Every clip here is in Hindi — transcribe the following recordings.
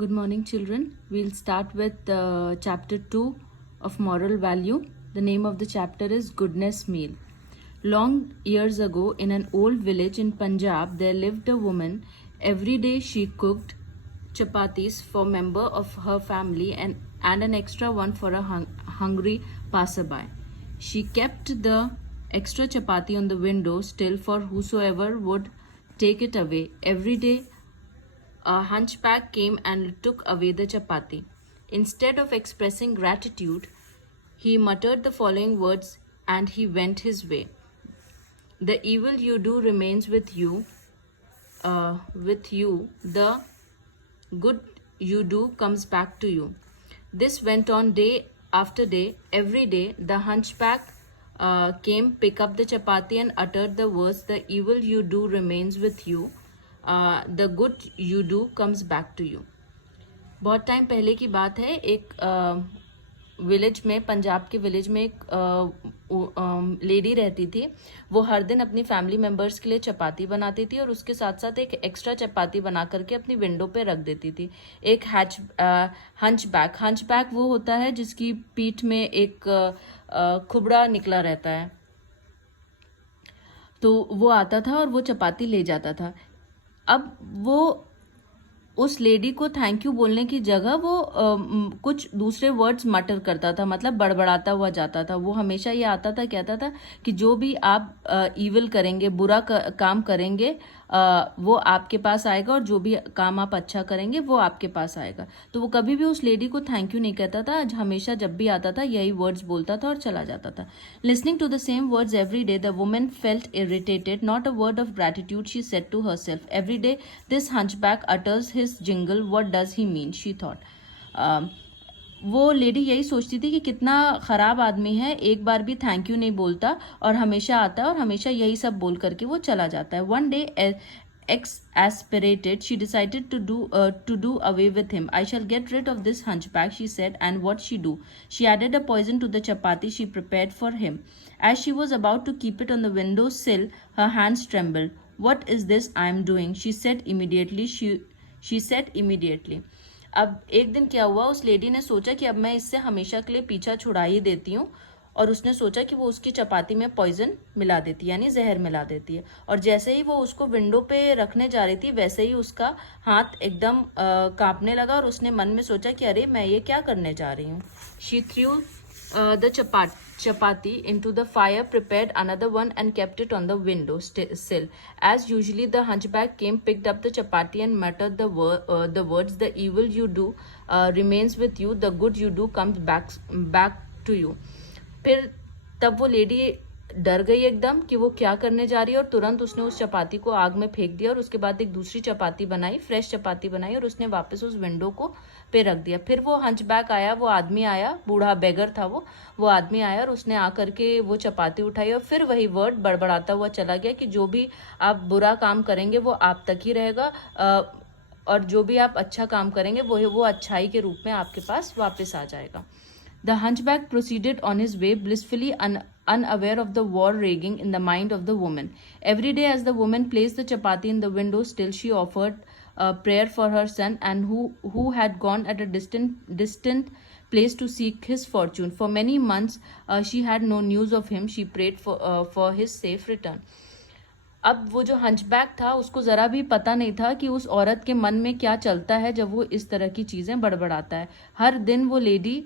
Good morning, children. We'll start with chapter 2 of moral value. The name of the chapter is Goodness Meal. Long years ago, in an old village in Punjab, there lived a woman. Every day she cooked chapatis for a member of her family and an extra one for a hungry passerby. She kept the extra chapati on the window sill for whosoever would take it away. Every day a hunchback came and took away the chapati. Instead of expressing gratitude, he muttered the following words and he went his way. The evil you do remains with you. The good you do comes back to you. This went on day after day. Every day, the hunchback came, pick up the chapati, and uttered the words, "The evil you do remains with you. The good you do comes back to you." बहुत टाइम पहले की बात है. एक विलेज में, पंजाब के विलेज में एक लेडी रहती थी. वो हर दिन अपनी फैमिली मेम्बर्स के लिए चपाती बनाती थी और उसके साथ साथ एक एक्स्ट्रा चपाती बना करके अपनी विंडो पे रख देती थी. एक हंचबैक वो होता है जिसकी पीठ में एक खुबड़ा निकला रहता है. तो वो आता था और वो चपाती ले जाता था. अब वो उस लेडी को थैंक यू बोलने की जगह वो कुछ दूसरे वर्ड्स मटर करता था, मतलब बड़बड़ाता हुआ जाता था. वो हमेशा ये आता था, कहता था कि जो भी आप ईविल करेंगे, बुरा काम करेंगे, वो आपके पास आएगा, और जो भी काम आप अच्छा करेंगे वो आपके पास आएगा. तो वो कभी भी उस लेडी को थैंक यू नहीं कहता था. हमेशा जब भी आता था यही वर्ड्स बोलता था और चला जाता था. Listening to the same words every day, the woman felt irritated. Not a word of gratitude she said to herself. Every day this hunchback utters his jingle. What does he mean, she thought. वो लेडी यही सोचती थी कि कितना ख़राब आदमी है, एक बार भी थैंक यू नहीं बोलता और हमेशा आता है और हमेशा यही सब बोल करके वो चला जाता है. One day exasperated, she decided to do away with him. I shall get rid of this hunchback, she said. And what she do? She added a poison to the chapati she prepared for him. As she was about to keep it on the window sill, her hands trembled. What is this I am doing? She said immediately. She said immediately. अब एक दिन क्या हुआ, उस लेडी ने सोचा कि अब मैं इससे हमेशा के लिए पीछा छुड़ा ही देती हूँ, और उसने सोचा कि वो उसकी चपाती में पॉइजन मिला देती है, यानी जहर मिला देती है. और जैसे ही वो उसको विंडो पे रखने जा रही थी, वैसे ही उसका हाथ एकदम कांपने लगा और उसने मन में सोचा कि अरे मैं ये क्या करने जा रही हूँ. She threw the chapati into the fire, prepared another one and kept it on the window sill. As usually, the hunchback came, picked up the chapati and muttered the words, "The evil you do remains with you. The good you do comes back to you." फिर तब वो लेडी डर गई एकदम कि वो क्या करने जा रही है, और तुरंत उसने उस चपाती को आग में फेंक दिया और उसके बाद एक दूसरी चपाती बनाई, फ्रेश चपाती बनाई, और उसने वापस उस विंडो को पे रख दिया. फिर वो हंचबैक आया, वो आदमी आया, बूढ़ा बेगर था वो आदमी आया और उसने आकर के वो चपाती उठाई और फिर वही वर्ड बड़बड़ाता हुआ चला गया कि जो भी आप बुरा काम करेंगे वो आप तक ही रहेगा, और जो भी आप अच्छा काम करेंगे वो अच्छाई के रूप में आपके पास वापस आ जाएगा. The hunchback proceeded on his way, blissfully unaware of the war raging in the mind of the woman. Every day, as the woman placed the chapati in the window still, she offered a prayer for her son, and who had gone at a distant place to seek his fortune. For many months, she had no news of him. She prayed for his safe return. अब वो जो हंचबैक था, उसको ज़रा भी पता नहीं था कि उस औरत के मन में क्या चलता है जब वो इस तरह की चीज़ें बड़बड़ाता है. हर दिन वो लेडी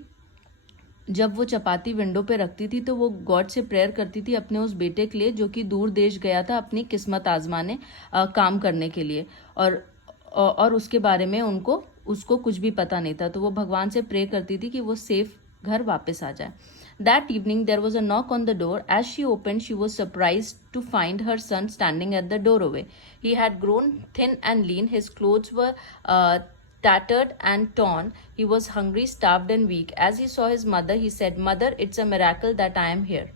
जब वो चपाती विंडो पे रखती थी तो वो गॉड से प्रेयर करती थी अपने उस बेटे के लिए जो कि दूर देश गया था अपनी किस्मत आजमाने, काम करने के लिए, और उसके बारे में उसको कुछ भी पता नहीं था. तो वो भगवान से प्रे करती थी कि वो सेफ घर वापस आ जाए. That evening there was a knock on the door. As she opened, she was surprised to find her son standing at the doorway. He had grown thin and lean. His clothes were tattered and torn. He was hungry, starved, and weak. As he saw his mother, he said, "Mother, it's a miracle that I am here."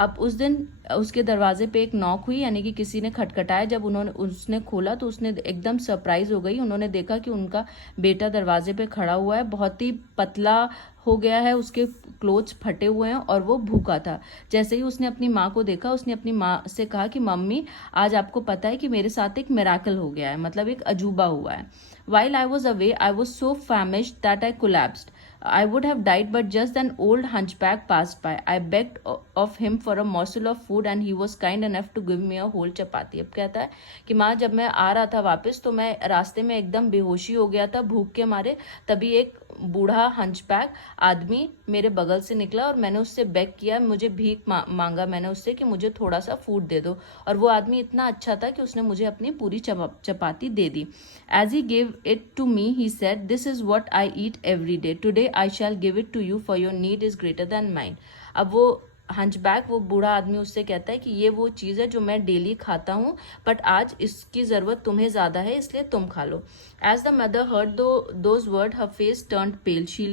अब उस दिन उसके दरवाजे पे एक नॉक हुई, यानी कि किसी ने खटखटाया। जब उसने खोला तो उसने एकदम सरप्राइज हो गई। उन्होंने देखा कि उनका बेटा दरवाजे पे खड़ा हुआ है, बहुत ही पतला हो गया है, उसके क्लोथ्स फटे हुए हैं और वो भूखा था। जैसे ही उसने अपनी माँ को देखा, उसने अपनी माँ से कहा कि मम्मी, आज आपको पता है कि मेरे साथ एक मिराकल हो गया है, मतलब एक अजूबा हुआ है। While I was away, I was so famished that I collapsed. I would have died, but just an old hunchback passed by. I begged of him for a morsel of food and he was kind enough to give me a whole chapati. अब कहता है कि माँ, जब मैं आ रहा था वापस तो मैं रास्ते में एकदम बेहोशी हो गया था भूख के मारे। तभी एक बूढ़ा हंचबैक आदमी मेरे बगल से निकला और मैंने उससे बेग किया, मुझे भीख मांगा मैंने उससे कि मुझे थोड़ा सा फूड दे दो। और वो आदमी इतना अच्छा था कि उसने मुझे अपनी पूरी चपाती दे दी। As he gave it to me, he said, "This is what I eat every day. Today I shall give it to you, for your need is greater than mine." अब वो हंचबैक, वो बूढ़ा आदमी उससे कहता है कि ये वो चीज़ है जो मैं डेली खाता हूँ, बट आज इसकी ज़रूरत तुम्हें ज़्यादा है, इसलिए तुम खा लो। As the mother heard those words, her face turned pale. She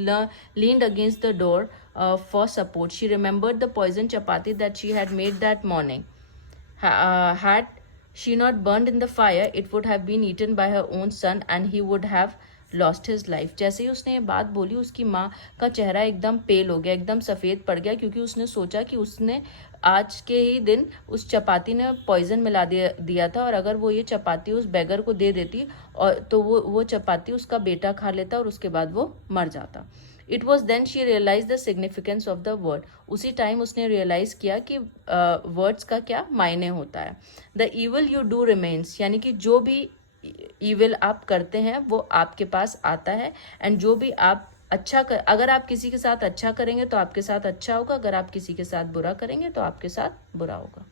leaned against the door for support. She remembered the poisoned chapati that she had made that morning. Had she not burned in the fire, it would have been eaten by her own son and he would have lost his life. जैसे ही उसने ये बात बोली, उसकी माँ का चेहरा एकदम पेल हो गया, एकदम सफ़ेद पड़ गया, क्योंकि उसने सोचा कि उसने आज के ही दिन उस चपाती ने पॉइजन मिला दिया था, और अगर वो ये चपाती उस बेगर को दे देती और तो वो चपाती उसका बेटा खा लेता और उसके बाद वो मर जाता। It was then she realise the significance of the word. उसी टाइम उसने रियलाइज किया कि वर्ड्स का क्या मायने होता है। The evil you do remains, यानी कि जो भी ईविल आप करते हैं वो आपके पास आता है। एंड जो भी आप अगर आप किसी के साथ अच्छा करेंगे तो आपके साथ अच्छा होगा, अगर आप किसी के साथ बुरा करेंगे तो आपके साथ बुरा होगा।